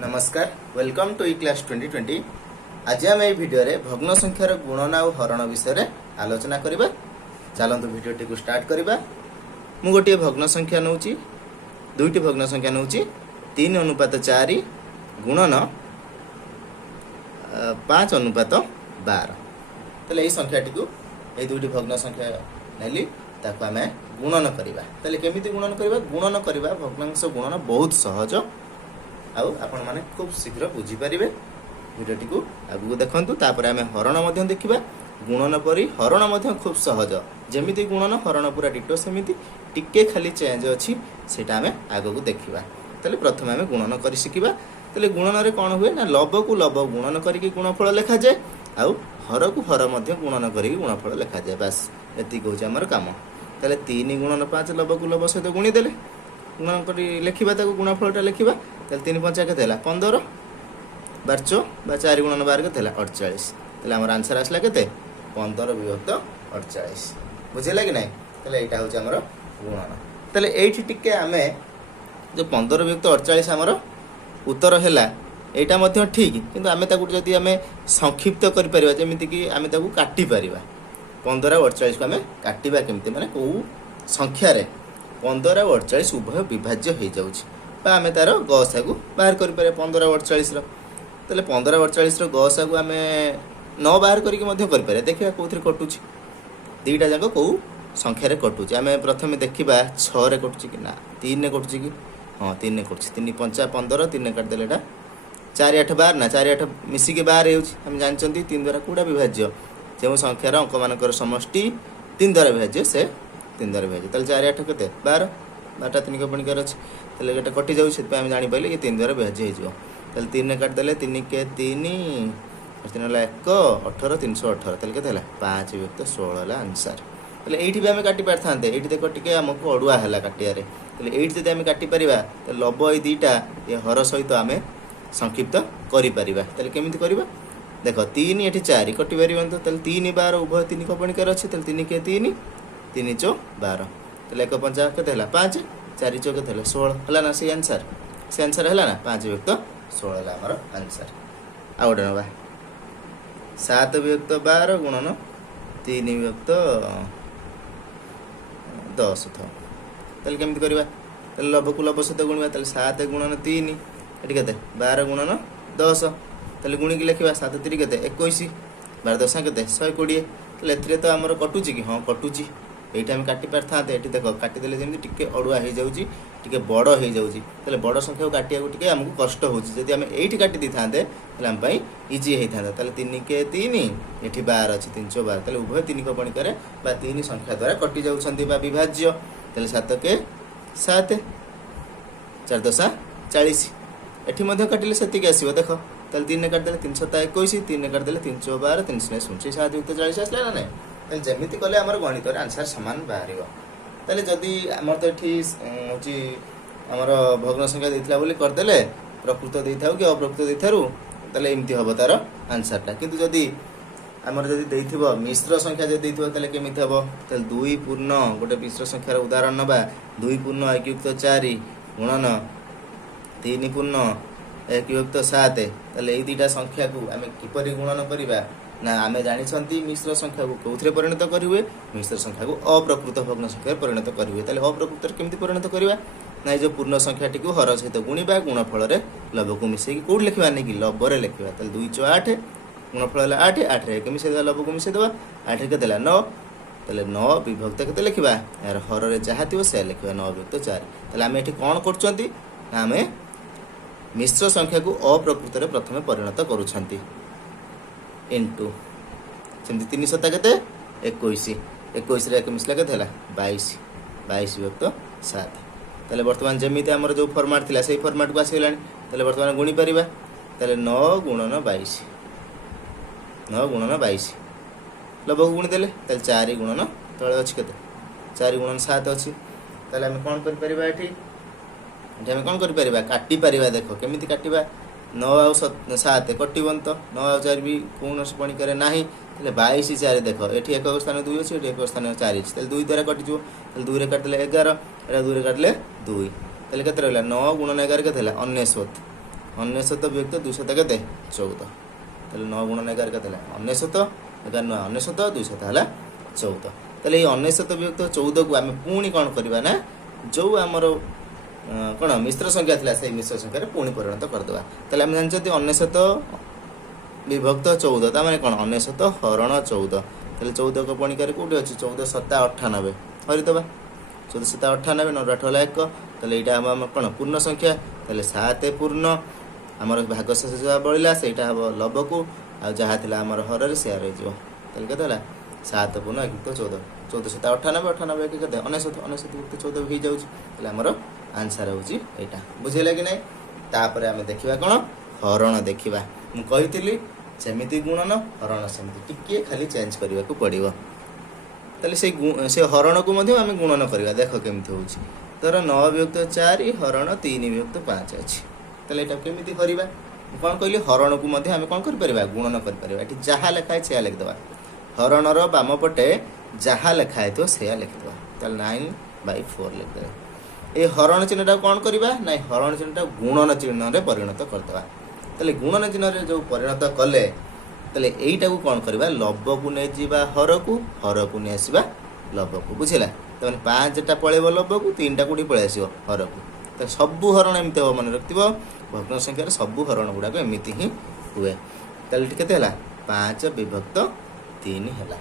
नमस्कार welcome to class 2020। आज आम ये भिडियो रे भग्न संख्यार गुणन और हरण विषय आलोचना करबा। चलतु भिडियोटी को स्टार्ट करबा। मु गोटे भग्न संख्या नौची दुईटी भग्न संख्या नौची 3:4 गुणन 5:12। तले ये संख्याटी को ये दुईटी भग्न संख्या नेली ताको आमे गुणन करबा। तले केमिति गुणन करबा? गुणन करबा भग्नांश गुणन बहुत सहज आउ आपण माने खूब शीघ्र बुझी पारिबे। भिडियोटी को आगु देखंतु तापर आमे हरण मध्य देखिबा। गुणन परी हरण मध्य खूब सहज, जेमिति गुणन हरण पूरा डिटो सेमिति टिके खाली चेंज अछि, सेटा आमे आगु को देखिबा। तले प्रथम आमे गुणन करि सिकिबा। तले गुणन रे कोन हुए ना लब को लब गुणन करी कि गुणफल लेखा जाय आउ हर को हर मध्य गुणन करी गुणफल लेखा जाय। बस एति कहउछ हमर काम। तले 3 गुणन 5 लब को लब सहित गुणी देले गुणन करी लेखिबा, ताको गुणफलटा लेखिबा। तले 3 5 के थेला 15 12 बा 4 गुणन 12 के थेला 48। तले हमर आंसर आसला केते 15 विभक्त 48। बुझिला कि नै? तले एटा होछ हमर गुणन। तले एठी टिके आमे जो 15 विभक्त 48 हमर उत्तर हैला एटा मध्य ठीक, किंतु आमे ताकू जदी आमे संक्षिप्त करि परिबा, जेमिति कि आमे ताकू काटि परिबा। 15 और 48 को आमे काटिबा केमिति, माने को संख्या रे 15 और 48 उभय विभाज्य हो जाउछि बा आमे तार गसा को बाहर करि पारे 15 और 48 रो। तले 15 और 48 रो गसा को आमे 9 बाहर करि के मध्य करि पारे। देखिबा कोथरे कटुछि, दीटा जाको को संख्या रे कटुछि। आमे प्रथमे देखिबा 6 रे कटुछि कि ना 3 रे कटुछि कि? हां 3 रे कटुछि। 3 5 15 3 रे काट देले एटा 4 8 12 ना 4 8 मिसी के 12 हेउछि। हम जानचंती 3 द्वारा कोडा विभाज्य, जे संख्या रो अंक मानकर समष्टि 3 द्वारा विभाज्य से 3 द्वारा विभाज्य। तले 4 8 केते 12 बाटा 3 के पणिकार अछि। तले एटा कटि जाउ, से हम जानि पाइले कि 3 द्वारा विभाज्य हे जिवो। तले 3 ने काट देले 3 के 3 3 होला 1 18 318। तले केते होला 5 विभक्त 16 होला आंसर। तले एठी भी हम काटि पारथांते। एठी देखो टिके हमको अडुआ होला काटिया रे। तले एठी जदि हम काटि परिबा त लब ए दीटा ए हर सहित हमें संक्षिप्त करि परिबा। तले केमिति करिबा? देखो 3 एठी 4 कटि परिबन। तो तले 3 12 उभय 3 को पणिकार अछि। तले 3 के 3 3 4 12। तले 1 5 केते होला 5 4 4 केते होला 16 होला ना। से आंसर होला ना 5 विभक्त 16 होला हमर आंसर। आ ओडा नबा 7 विभक्त 12 गुणन 3 विभक्त 10 था। तले केमिति करिबा? तले लब को लब सहित गुणिबा। तले 7 गुणन 3 एठी केते 12 गुणन 10। तले गुणी के लिखिबा 7 3 केते 21 12 10 केते 120। तले एथिरे तो हमर कटुची कि? हां कटुची। एटा हम काटि पारथाते। एठी देखो काटि देले जेमि टिके अडुआ हे जाउची, टिके बड़ हे जाउची। तले बड़ संख्या को काटिया को टिके हमकु कष्ट होउची। जदि हम एठी काटि दी थांते तले हम पई इजी हे थांता। तले 3 के 3 एठी 12 अछि 312। तले उभय 3 को पणी करे बा 3 संख्या द्वारा कटि जाउछंती बा विभाज्य। तले 7 के 7 4 10 40। एठी मध्य काटिले सेति के आसीबो देखो। तले 3 ने काट देले 3 7 21 3 ने काट देले 3 12 3 0 0 7 युक्त 40 आसला ना नै? तले जेमिति कले हमर गणित रे आंसर समान बाहरिबो। तले जदी हमर तो एठी होची हमर भग्न संख्या देथिला बोली कर देले प्रकृत देथाउ कि अप्रकृत देथारु, तले एमति हबो तार आंसरटा। किंतु जदी हमर जदी देथिबो मिश्र संख्या जदी देथिबो तले केमिति हबो? तले 2 पूर्ण गोटे मिश्र संख्यार उदाहरण नबा 2 पूर्ण 1 युक्त 4 गुणन 3 पूर्ण 1 युक्त 7। तले ए दीटा संख्या को आमे किपरि गुणन करिबा ना आमे जानि छंती मिश्र संख्या को कोथरे परिणत करिवे? मिश्र संख्या को अप्रकृत भग्न संख्या परिणत करिवे। तले अप्रकृत केमिति परिणत करिवा ना जो पूर्ण संख्याटी को हर सहित गुणिबा, गुणफल रे लब को मिसेई कि कोड लिखिबा नै कि लब रे लिखिबा। तले 2 4 8 गुणफल होला 8 8 रे के मिसेई देबा लब को मिसेई देबा 8 के देला 9। तले 9 विभक्त केते लिखिबा? यार हर रे जहा थिबो से लिखिबा 9 विभक्त 4। तले आमे एठी कोन करचंती ना आमे मिश्र संख्या को अप्रकृत रे प्रथमे परिणत करूछंती इनटू सेमति 3 7 केते 21 21 रे एक मिसला केते हला 22 22 विभक्त 7। तले वर्तमान जेमिति हमर जो फॉर्मेट थिला सेही फॉर्मेट को आसीलानी। तले वर्तमान गुणी परिबा। तले 9 गुणन 22 9 गुणन 22 लब को गुणी देले। तले 4 गुणन तळे अछि केते 4 गुणन 7 अछि। तले हम कोन करि परिबा? एठी हम कोन करि परिबा? काटि परिबा। देखो केमिति काटिबा? 9 और 7 कटिबन तो 9 और 4 भी कोनस पणी करे नाही। तले 22 4 देखो एठी एक स्थान 2 अछि, एठी एक स्थान 4 अछि। तले 2 द्वारा कटि जो। तले 2 रे काट देले 11 एटा 2 रे काटले 2। तले केते रहला 9 गुणन 11 केते हला 99। ଅନେଶତ ବିଭକ୍ତ 200 କେତେ 14 ତାହେଲେ 9 ଗୁଣନ 11 କେତେ ହେଲା ଅନେଶତ 11 ନୁହଁ ଅନେଶତ 200 ହେଲା 14 ତାହେଲେ ଏଇ ଅନେଶତ ବିଭକ୍ତ 14 କୁ ଆମେ ପୁଣି କ'ଣ କରିବା ନା ଯୋଉ ଆମର କ'ଣ ମିଶ୍ର ସଂଖ୍ୟା ଥିଲା ସେଇ ମିଶ୍ର ସଂଖ୍ୟାରେ ପୁଣି ପରିଣତ କରିଦେବା ତାହେଲେ ଆମେ ଜାଣିଛନ୍ତି ଅନେଶତ ବିଭକ୍ତ 14 ତା ମାନେ କ'ଣ ଅନେଶତ ହରଣ 14 ତାହେଲେ 14 କ ପଣିକାରେ କୋଉଠି ଅଛି 14 7 98 ହରିଦବା 14 7 98 9 8 ହେଲା 1 ତାହେଲେ ଏଇଟା ଆମର କ'ଣ ପୂର୍ଣ୍ଣ ସଂଖ୍ୟା ତାହେଲେ 7 ପୂର୍ଣ୍ଣ ଆମର ଭାଗଶେଷ ଯାହା ବଳିଲା ସେଇଟା ହେବ ଲବକୁ ଆଉ ଯାହା ଥିଲା ଆମର ହରରେ ସେୟା ରହିଯିବ ତାହେଲେ କେତେ ହେଲା 7 ପୂର୍ଣ୍ଣ 1 ଯୁକ୍ତ 14 14 7 98 98 1 କେତେ 99 99 ଯୁକ୍ତ 14 ହେଇଯାଉଛି ତାହେଲେ ଆମର ଆନ୍ସର ହେଉଛି ଏଇଟା ବୁଝିଲା କି ନାହିଁ ତାପରେ ଆମେ ଦେଖିବା କ'ଣ ହରଣ ଦେଖିବା ମୁଁ କହିଥିଲି ସେମିତି ଗୁଣନ ହରଣ ସେମିତି ଟିକେ ଖାଲି ଚେଞ୍ଜ କରିବାକୁ ପଡ଼ିବ ତାହେଲେ ସେ ହରଣକୁ ମଧ୍ୟ ଆମେ ଗୁଣନ କରିବା ଦେଖ କେମିତି ହେଉଛି ଧର 9 ବିଭକ୍ତ 4 ହରଣ 3 ବିଭକ୍ତ 5 ଅଛି ତାହେଲେ ଏଇଟା କେମିତି କରିବା ମୁଁ କ'ଣ କହିଲି ହରଣକୁ ମଧ୍ୟ ଆମେ କ'ଣ କରିପାରିବା ଗୁଣନ କରିପାରିବା ଏଠି ଯାହା ଲେଖା ଅଛି ସେୟା ଲେଖିଦେବା ହରଣର ବାମ ପଟେ ଯାହା ଲେଖା ହେଇଥିବ ସେୟା ଲେଖିଦେବା ତାହେଲେ 9/4 ଲେଖିଦେବା এই হরণ চিহ্নটাକୁ କ'ଣ କରିବା ନା ହରଣ ଚିହ୍ନଟା ଗୁଣନ ଚିହ୍ନରେ ପରିଣତ କରିଦେବା ତାହେଲେ ଗୁଣନ ଚିହ୍ନରେ ଯେଉଁ ପରିଣତ କଲେ ତାହେଲେ ଏଇଟାକୁ କ'ଣ କରିବା ଲବକୁ ନେଇଯିବା ହରକୁ ହରକୁ ନେଇ ଆସିବା ଲବକୁ ବୁଝିଲା ତାମାନେ 5ଟା ପଳେଇବ ଲବକୁ 3ଟା କୋଉଠି ପଳେଇ ଆସିବ ହରକୁ ତାହେଲେ ସବୁ ହରଣ ଏମିତି ହେବ ମନେ ରଖିଥିବ ଭଗ୍ନ ସଂଖ୍ୟାରେ ସବୁ ହରଣ ଗୁଡ଼ାକ ଏମିତି ହିଁ ହୁଏ ତାହେଲେ ଏଠି କେତେ ହେଲା 5 ବିଭକ୍ତ 3 ହେଲା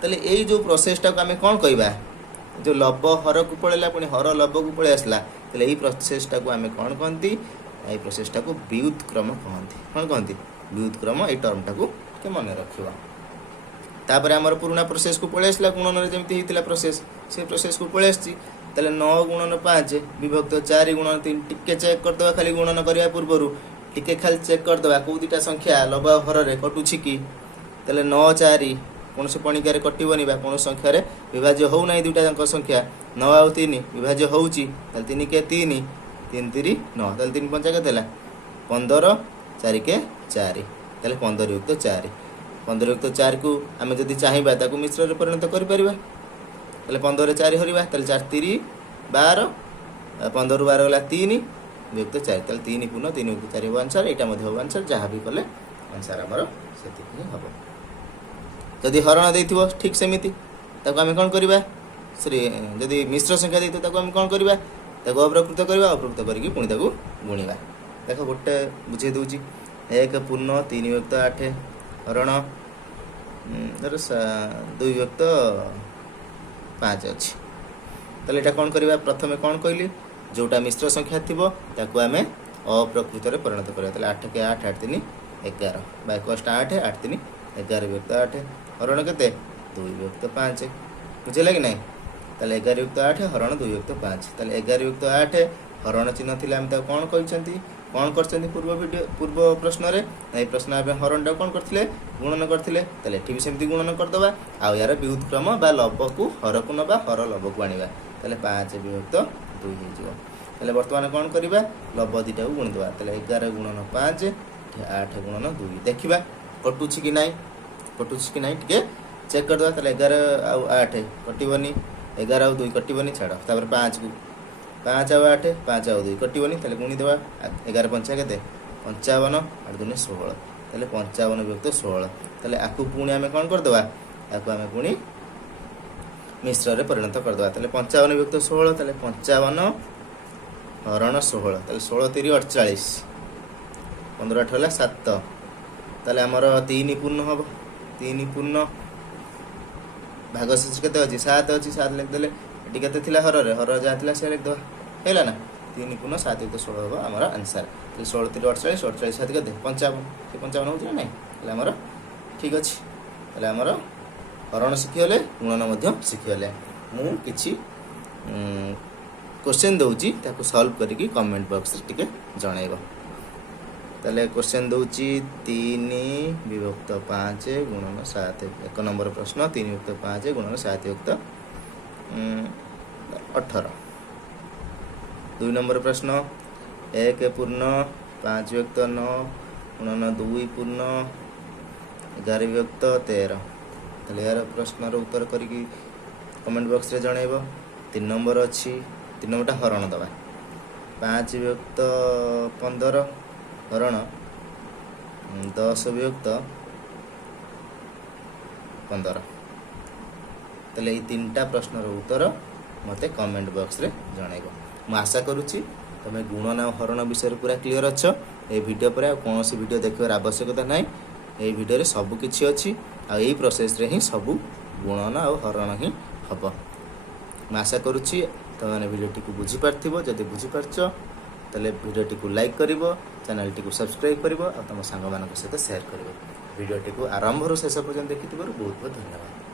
ତାହେଲେ ଏଇ ଯେଉଁ ପ୍ରୋସେସଟାକୁ ଆମେ କ'ଣ କହିବା जो लब हर को पड़ेगा पुणी हर लब को पलि आसला यही प्रोसेसटा को आम कौन कहती यही प्रोसेसटा को व्युत्क्रम कहती कौन कहती व्युत्क्रम ये टर्मटा को मन रखा तापर आम पुराना प्रोसेस को पलि आसला गुणन जमी होता प्रोसेस से प्रोसेस को पलि आसी 9 गुणन 5 विभक्त 4 गुणन 3 टिके चेक करदे खाली गुणन करने पूर्वर टिके खाली चेक करदे कौ दुटा संख्या लब हर कटुची कि 9 4 कौन से पणिकार कटोनी कौन संख्यार विभाज्य हो ना दुटा संख्या 9 आउ 3 विभाज्य हो 3 के 3 3 3 9 3 5 के 15 4 के 4 15 युक्त 4 15 युक्त 4 को आम जब चाहिए मिश्र परिणत कर 15 4 हरवा 4 3 12 15 12 गला 3 युक्त 4 3 पूर्ण 3 युक्त 4 हो आंसर यहाँ हो आंसर जहाँ भी कले आंसर आमर से हम जदि हरण दे ठीक सेमती आम कौन करवा जदि मिश्र संख्या दे आम कौन करवा अप्रकृत करवा अप्रकृत करके पुणी गुणवा देख गोटे बुझे दूची 1 पूर्ण 3 विभक्त 8 हरण धर 2 विभक्त 5 अच्छी ताले एटा कौन करवा प्रथम कौन कहली जोटा मिश्र संख्या थी आम अप्रकृत परिणत करवा 8 के 8 8 3 11 बाय कस्ट 8 8 3 11 विभक्त 8 हरण के 2 विभक्त 5 बुझेगा कि नहीं ताले 11 युक्त 8 हरण 2 युक्त 5 ताले 11 युक्त 8 हरण चिन्ह थी आम कौन कहते कौन कर पूर्व प्रश्न रे प्रश्न हरण कौन करते गुणन करते भी सेमती गुणन करदे आउ यार व्युत्क्रम बा लब को हर को नवा हर लब को आने 5 विभक्त 2 हो बर्तमान कौन करवा लब दुटा को गुणिदेवा 11 गुणन 5 8 गुणन 2 देखा कटुची कि नाई कटुची कि नाई टे चेक करदे 11 आउ 8 कटोनी 11 आउ 2 कटोनी छाड़ तापर 5 को 5 आउ 8 5 आउ 2 कटोनी गुणिदेवा 11 5 के 55 8 2 16 55 विभक्त 16 आपको पुणी आम कौन करदे आपको आम पुणी मिश्र परिणत करदे 55 विभक्त 16 55 हरण 16 16 3 48 15 8 है 7 ताले आमर 3 पूर्ण हम 3 पूर्ण भागशेष के 7 अच्छी 7 लिखिदे ये के हर हर जहाँ से लिखिदे है ना 3 पूर्ण 7 युक्त 16 हम आमर आंसर 16 3 48 48 7 के 55 55 हो ना आमर ठीक अच्छे आमर हरण शिखिगले गुणन शिखिगले मुझे क्वेश्चन दूची सॉल्व करके कमेंट बॉक्स टिके जनइब ताले क्वेश्चन दूची 3 विभक्त 5 गुणन 7 1 नंबर प्रश्न 3 विभक्त 5 गुणन 7 युक्त 18 2 नंबर प्रश्न 1 पूर्ण 5 विभक्त 9 गुणन 2 पूर्ण 11 विभक्त 13 ताले यार प्रश्न उत्तर करके कमेंट बॉक्स रे जनइब 3 नंबर अच्छी 3 नंबरटा हरण दवा 5 विभक्त 15 ହରଣ 10 ବିଭକ୍ତ 15। ତାହେଲେ ଏଇ 3ଟା ପ୍ରଶ୍ନର ଉତ୍ତର ମୋତେ କମେଣ୍ଟ ବକ୍ସରେ ଜଣାଇବ। ମୁଁ ଆଶା କରୁଛି ତୁମେ ଗୁଣନ ଆଉ ହରଣ ବିଷୟରେ ପୁରା କ୍ଲିଅର ଅଛ। এই ଭିଡ଼ିଓ ପରେ ଆଉ କୌଣସି ଭିଡ଼ିଓ ଦେଖିବାର ଆବଶ୍ୟକତା ନାହିଁ। এই ଭିଡ଼ିଓରେ ସବୁ କିଛି ଅଛି ଆଉ ଏଇ ପ୍ରୋସେସରେ ହିଁ ସବୁ ଗୁଣନ ଆଉ ହରଣ ହିଁ ହେବ। ମୁଁ ଆଶା କରୁଛି ତୁମେମାନେ ଭିଡ଼ିଓଟିକୁ ବୁଝିପାରିଥିବ। ଯଦି ବୁଝିପାରିଛ ତାହେଲେ ଭିଡ଼ିଓଟିକୁ ଲାଇକ୍ କରିବ, ଚ୍ୟାନେଲଟିକୁ ସବସ୍କ୍ରାଇବ୍ କରିବ ଆଉ ତୁମ ସାଙ୍ଗମାନଙ୍କ ସହିତ ସେୟାର କରିବ। ଭିଡ଼ିଓଟିକୁ ଆରମ୍ଭରୁ ଶେଷ ପର୍ଯ୍ୟନ୍ତ ଦେଖିଥିବାରୁ ବହୁତ ବହୁତ ଧନ୍ୟବାଦ।